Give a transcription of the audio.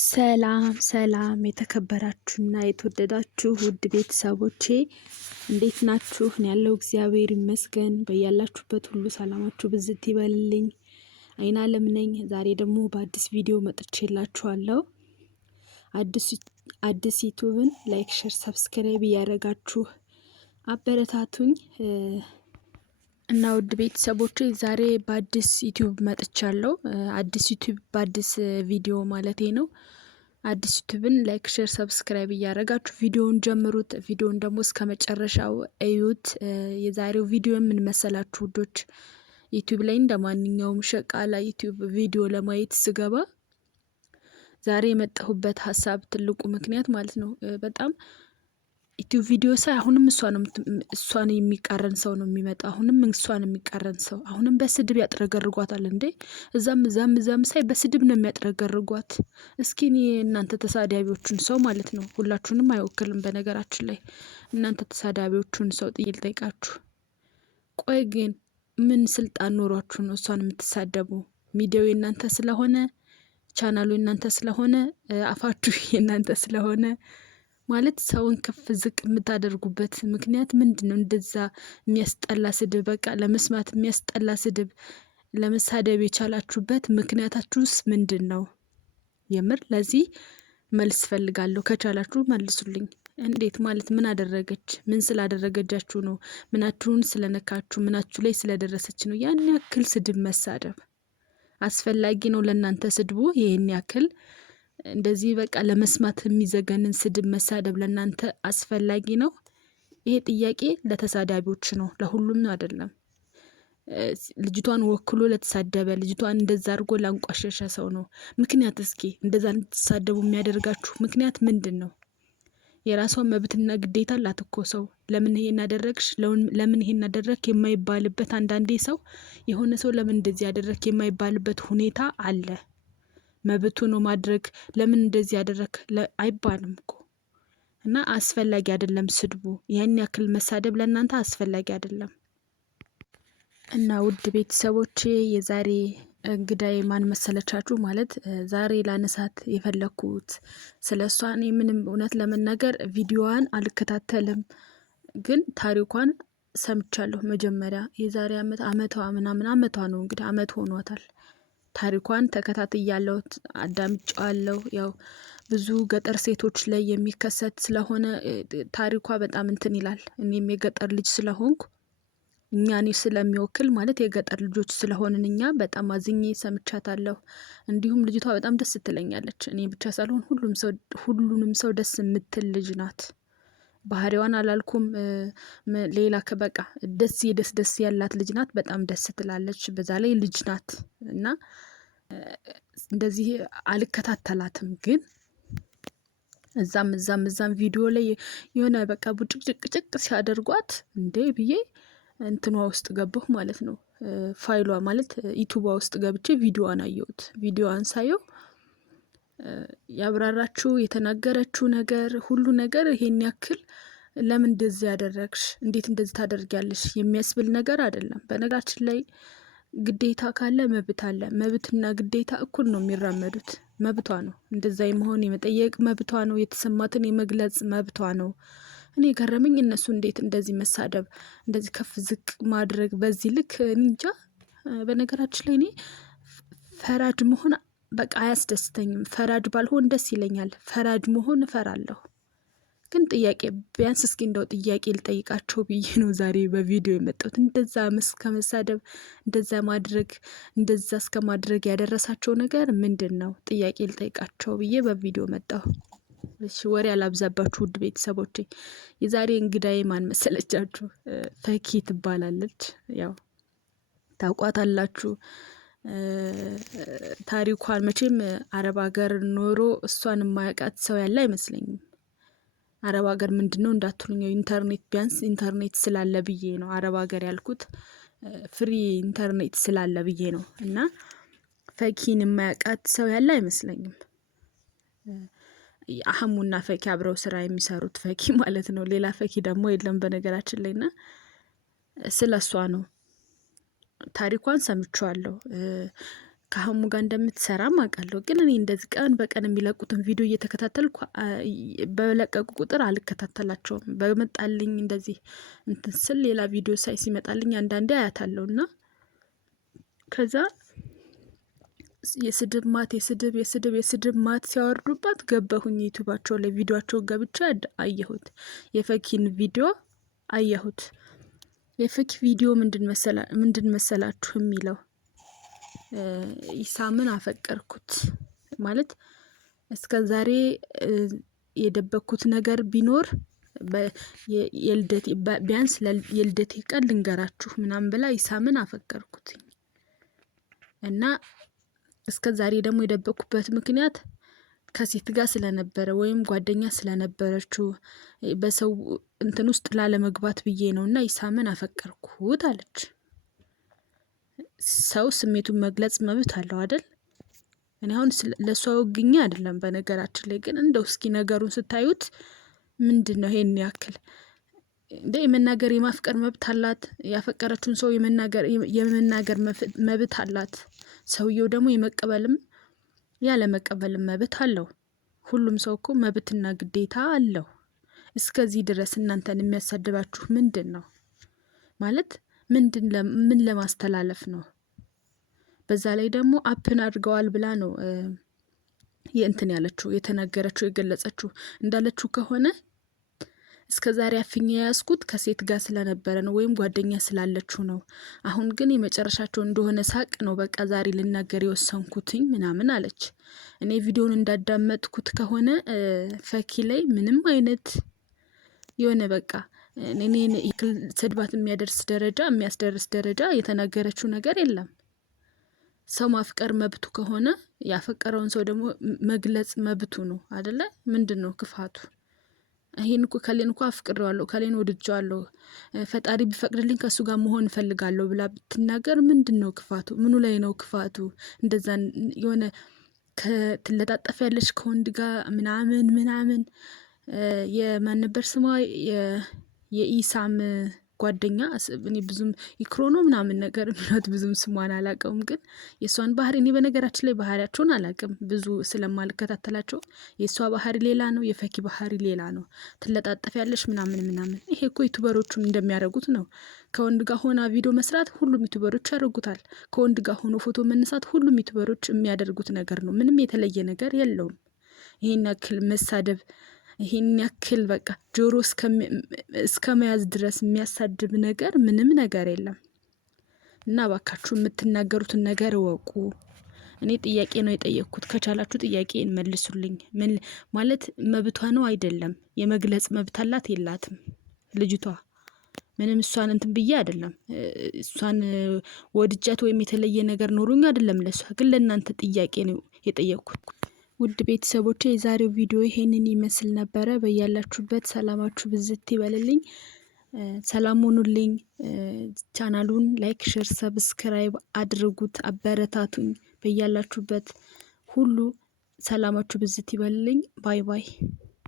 ሰላም ሰላም የተከበራችሁና የተወደዳችሁ ውድ ቤተሰቦቼ እንዴት ናችሁ? እኔ ያለው እግዚአብሔር ይመስገን። በያላችሁበት ሁሉ ሰላማችሁ ብዝት ይበልልኝ። አይን አለም ነኝ። ዛሬ ደግሞ በአዲስ ቪዲዮ መጥቼላችኋለሁ። አዲስ ዩቲዩብን ላይክ፣ ሼር፣ ሰብስክራይብ እያደረጋችሁ አበረታቱኝ እና ውድ ቤተሰቦቼ ዛሬ በአዲስ ዩቲዩብ መጥቻለሁ። አዲስ ዩቲዩብ በአዲስ ቪዲዮ ማለቴ ነው። አዲስ ዩቲዩብን ላይክ፣ ሼር፣ ሰብስክራይብ እያደረጋችሁ ቪዲዮውን ጀምሩት። ቪዲዮውን ደግሞ እስከ መጨረሻው እዩት። የዛሬው ቪዲዮ ምን መሰላችሁ ውዶች? ዩቲዩብ ላይ እንደ ማንኛውም ሸቃላ ዩቲዩብ ቪዲዮ ለማየት ስገባ ዛሬ የመጣሁበት ሀሳብ ትልቁ ምክንያት ማለት ነው በጣም ዩቲዩብ ቪዲዮ ሳይ አሁንም እሷን የሚቃረን ሰው ነው የሚመጣ። አሁንም እሷን የሚቃረን ሰው አሁንም በስድብ ያጥረገርጓታል እንዴ! እዛም ሳይ በስድብ ነው የሚያጥረገርጓት። እስኪ እኔ እናንተ ተሳዳቢዎቹን ሰው ማለት ነው ሁላችሁንም አይወክልም በነገራችን ላይ እናንተ ተሳዳቢዎቹን ሰው ጥይል ጠይቃችሁ፣ ቆይ ግን ምን ስልጣን ኖሯችሁ ነው እሷን የምትሳደቡ? ሚዲያው የእናንተ ስለሆነ፣ ቻናሉ የእናንተ ስለሆነ፣ አፋችሁ የእናንተ ስለሆነ ማለት ሰውን ከፍ ዝቅ የምታደርጉበት ምክንያት ምንድነው? እንደዛ የሚያስጠላ ስድብ፣ በቃ ለመስማት የሚያስጠላ ስድብ ለመሳደብ የቻላችሁበት ምክንያታችሁስ ምንድነው? የምር ለዚህ መልስ ፈልጋለሁ። ከቻላችሁ መልሱልኝ። እንዴት ማለት ምን አደረገች? ምን ስላደረገጃችሁ ነው? ምናችሁን ስለነካችሁ፣ ምናችሁ ላይ ስለደረሰች ነው ያን ያክል ስድብ መሳደብ? አስፈላጊ ነው ለእናንተ ስድቡ? ይሄን ያክል እንደዚህ በቃ ለመስማት የሚዘገንን ስድብ መሳደብ ለእናንተ አስፈላጊ ነው? ይሄ ጥያቄ ለተሳዳቢዎች ነው፣ ለሁሉም አይደለም። ልጅቷን ወክሎ ለተሳደበ፣ ልጅቷን እንደዛ አድርጎ ላንቋሸሸ ሰው ነው። ምክንያት እስኪ እንደዛ እንድትሳደቡ የሚያደርጋችሁ ምክንያት ምንድን ነው? የራሷን መብትና ግዴታ አላት እኮ ሰው። ለምን ይሄን አደረግሽ፣ ለምን ይሄን አደረክ የማይባልበት አንዳንዴ ሰው የሆነ ሰው ለምን እንደዚህ ያደረክ የማይባልበት ሁኔታ አለ። መብቱ ነው ማድረግ። ለምን እንደዚህ ያደረክ አይባልም እኮ። እና አስፈላጊ አይደለም ስድቡ። ያን ያክል መሳደብ ለእናንተ አስፈላጊ አይደለም። እና ውድ ቤተሰቦቼ የዛሬ እንግዳዬ ማን መሰለቻችሁ? ማለት ዛሬ ላነሳት የፈለኩት ስለ እሷ እኔ ምንም እውነት ለመናገር ቪዲዮዋን አልከታተልም፣ ግን ታሪኳን ሰምቻለሁ። መጀመሪያ የዛሬ አመቷ ነው እንግዲህ አመት ሆኗታል። ታሪኳን ተከታትያለሁ፣ አዳምጫለሁ። ያው ብዙ ገጠር ሴቶች ላይ የሚከሰት ስለሆነ ታሪኳ በጣም እንትን ይላል። እኔም የገጠር ልጅ ስለሆንኩ እኛኔ ስለሚወክል ማለት የገጠር ልጆች ስለሆንን እኛ በጣም አዝኜ ሰምቻታለሁ። እንዲሁም ልጅቷ በጣም ደስ ትለኛለች። እኔ ብቻ ሳልሆን ሁሉንም ሰው ደስ የምትል ልጅ ናት። ባህሪዋን አላልኩም፣ ሌላ ከበቃ ደስ ያላት ልጅ ናት። በጣም ደስ ትላለች። በዛ ላይ ልጅ ናት እና እንደዚህ አልከታተላትም፣ ግን እዛም ቪዲዮ ላይ የሆነ በቃ ቡጭቅጭቅ ሲያደርጓት እንዴ ብዬ እንትኗ ውስጥ ገባሁ ማለት ነው። ፋይሏ ማለት ዩቲዩቧ ውስጥ ገብቼ ቪዲዮዋን አየሁት። ቪዲዮዋን ሳየው ያብራራችሁ የተናገረችው ነገር ሁሉ ነገር ይሄን ያክል ለምን እንደዚህ ያደረግሽ፣ እንዴት እንደዚህ ታደርጊያለሽ የሚያስብል ነገር አይደለም። በነገራችን ላይ ግዴታ ካለ መብት አለ። መብትና ግዴታ እኩል ነው የሚራመዱት። መብቷ ነው እንደዛ የመሆን የመጠየቅ መብቷ ነው። የተሰማትን የመግለጽ መብቷ ነው። እኔ ገረመኝ እነሱ እንዴት እንደዚህ መሳደብ፣ እንደዚህ ከፍ ዝቅ ማድረግ በዚህ ልክ እንጃ። በነገራችን ላይ እኔ ፈራጅ መሆን በቃ አያስደስተኝም። ፈራጅ ባልሆን ደስ ይለኛል። ፈራጅ መሆን እፈራለሁ። ግን ጥያቄ ቢያንስ እስኪ እንደው ጥያቄ ልጠይቃቸው ብዬ ነው ዛሬ በቪዲዮ የመጣሁት። እንደዛ እስከ መሳደብ፣ እንደዛ ማድረግ፣ እንደዛ እስከ ማድረግ ያደረሳቸው ነገር ምንድን ነው? ጥያቄ ልጠይቃቸው ብዬ በቪዲዮ መጣሁ። እሺ ወሬ አላብዛባችሁ ውድ ቤተሰቦቼ። የዛሬ እንግዳዬ ማን መሰለቻችሁ? ፈኪ ትባላለች። ያው ታውቋታላችሁ። ታሪኳን መቼም አረብ ሀገር ኖሮ እሷን የማያውቃት ሰው ያለ አይመስለኝም። አረብ ሀገር ምንድነው እንዳትሉኝ፣ ኢንተርኔት ቢያንስ ኢንተርኔት ስላለ ብዬ ነው አረብ ሀገር ያልኩት። ፍሪ ኢንተርኔት ስላለ ብዬ ነው። እና ፈኪን የማያውቃት ሰው ያለ አይመስለኝም። አህሙና ፈኪ አብረው ስራ የሚሰሩት ፈኪ ማለት ነው። ሌላ ፈኪ ደግሞ የለም በነገራችን ላይና ስለሷ ነው። ታሪኳን ሰምቻለሁ። ከሀሙ ጋር እንደምትሰራም አውቃለሁ። ግን እኔ እንደዚህ ቀን በቀን የሚለቁትን ቪዲዮ እየተከታተልኩ በለቀቁ ቁጥር አልከታተላቸውም። በመጣልኝ እንደዚህ እንትን ስል ሌላ ቪዲዮ ሳይ ሲመጣልኝ አንዳንዴ አያታለሁ እና ከዛ የስድብ ማት ሲያወርዱባት ገባሁኝ ዩቲዩባቸው ላይ ቪዲዮቸው ገብቼ አየሁት። የፈኪን ቪዲዮ አየሁት። የፈኪ ቪዲዮ ምንድን መሰላችሁ የሚለው ኢሳምን አፈቀርኩት ማለት እስከ ዛሬ የደበኩት ነገር ቢኖር ቢያንስ የልደቴ ቀን ልንገራችሁ ምናምን ብላ ኢሳምን አፈቀርኩት እና እስከ ዛሬ ደግሞ የደበኩበት ምክንያት ከሴት ጋር ስለነበረ ወይም ጓደኛ ስለነበረችው በሰው እንትን ውስጥ ላለመግባት ብዬ ነውና ኢሳምን አፈቀርኩት አለች። ሰው ስሜቱን መግለጽ መብት አለው አይደል? እኔ አሁን ለሷ ወግኛ አይደለም። በነገራችን ላይ ግን እንደው እስኪ ነገሩን ስታዩት ምንድነው ይሄን ያክል እንደ የመናገር የማፍቀር መብት አላት። ያፈቀረችውን ሰው የመናገር መብት አላት። ሰውየው ደግሞ የመቀበልም ያለ መቀበልም መብት አለው። ሁሉም ሰው እኮ መብትና ግዴታ አለው። እስከዚህ ድረስ እናንተን የሚያሳድባችሁ ምንድን ነው ማለት ምን ለማስተላለፍ ነው? በዛ ላይ ደግሞ አፕን አድርገዋል ብላ ነው የእንትን ያለችው የተናገረችው የገለጸችው። እንዳለችው ከሆነ እስከ ዛሬ አፍኛ ያስኩት ከሴት ጋር ስለነበረ ነው ወይም ጓደኛ ስላለችው ነው። አሁን ግን የመጨረሻቸው እንደሆነ ሳቅ ነው በቃ ዛሬ ልናገር የወሰንኩትኝ ምናምን አለች። እኔ ቪዲዮን እንዳዳመጥኩት ከሆነ ፈኪ ላይ ምንም አይነት የሆነ በቃ እኔን ስድባት የሚያስደርስ ደረጃ የተናገረችው ነገር የለም። ሰው ማፍቀር መብቱ ከሆነ ያፈቀረውን ሰው ደግሞ መግለጽ መብቱ ነው አይደለ? ምንድነው ክፋቱ? ይሄን እኮ ከሌን እኮ አፍቅሬዋለሁ ከሌን ወድጄዋለሁ ፈጣሪ ቢፈቅድልኝ ከሱ ጋር መሆን እፈልጋለሁ ብላ ብትናገር ምንድነው ክፋቱ? ምኑ ላይ ነው ክፋቱ? እንደዛ የሆነ ትለጣጠፍ ያለች ከወንድ ጋር ምናምን የማን ነበር ስሟ የኢሳም ጓደኛ እኔ ብዙም ኢክሮኖ ምናምን ነገር ምናት ብዙም ስሟን አላውቀውም። ግን የሷን ባህሪ እኔ በነገራችን ላይ ባህሪያቸውን አላውቅም ብዙ ስለማልከታተላቸው። የሷ ባህሪ ሌላ ነው፣ የፈኪ ባህሪ ሌላ ነው። ትለጣጠፍ ያለሽ ምናምን ይሄ እኮ ዩቲዩበሮቹም እንደሚያደርጉት ነው። ከወንድ ጋር ሆና ቪዲዮ መስራት ሁሉም ዩቲዩበሮች ያደርጉታል። ከወንድ ጋር ሆኖ ፎቶ መነሳት ሁሉም ዩቲዩበሮች የሚያደርጉት ነገር ነው። ምንም የተለየ ነገር የለውም። ይሄን ያክል መሳደብ ይሄን ያክል በቃ ጆሮ እስከ መያዝ ድረስ የሚያሳድብ ነገር ምንም ነገር የለም። እና ባካችሁ የምትናገሩትን ነገር እወቁ። እኔ ጥያቄ ነው የጠየቅኩት። ከቻላችሁ ጥያቄን መልሱልኝ። ምን ማለት መብቷ ነው አይደለም? የመግለጽ መብት አላት የላትም ልጅቷ? ምንም እሷን እንትን ብዬ አይደለም እሷን ወድጃት ወይም የተለየ ነገር ኖሮኝ አይደለም። ለሷ ግን ለእናንተ ጥያቄ ነው የጠየቅኩት። ውድ ቤተሰቦቼ የዛሬው ቪዲዮ ይሄንን ይመስል ነበረ። በያላችሁበት ሰላማችሁ ብዝት ይበልልኝ። ሰላም ሆኑልኝ። ቻናሉን ላይክ፣ ሼር፣ ሰብስክራይብ አድርጉት፣ አበረታቱኝ። በያላችሁበት ሁሉ ሰላማችሁ ብዝት ይበልልኝ። ባይ ባይ።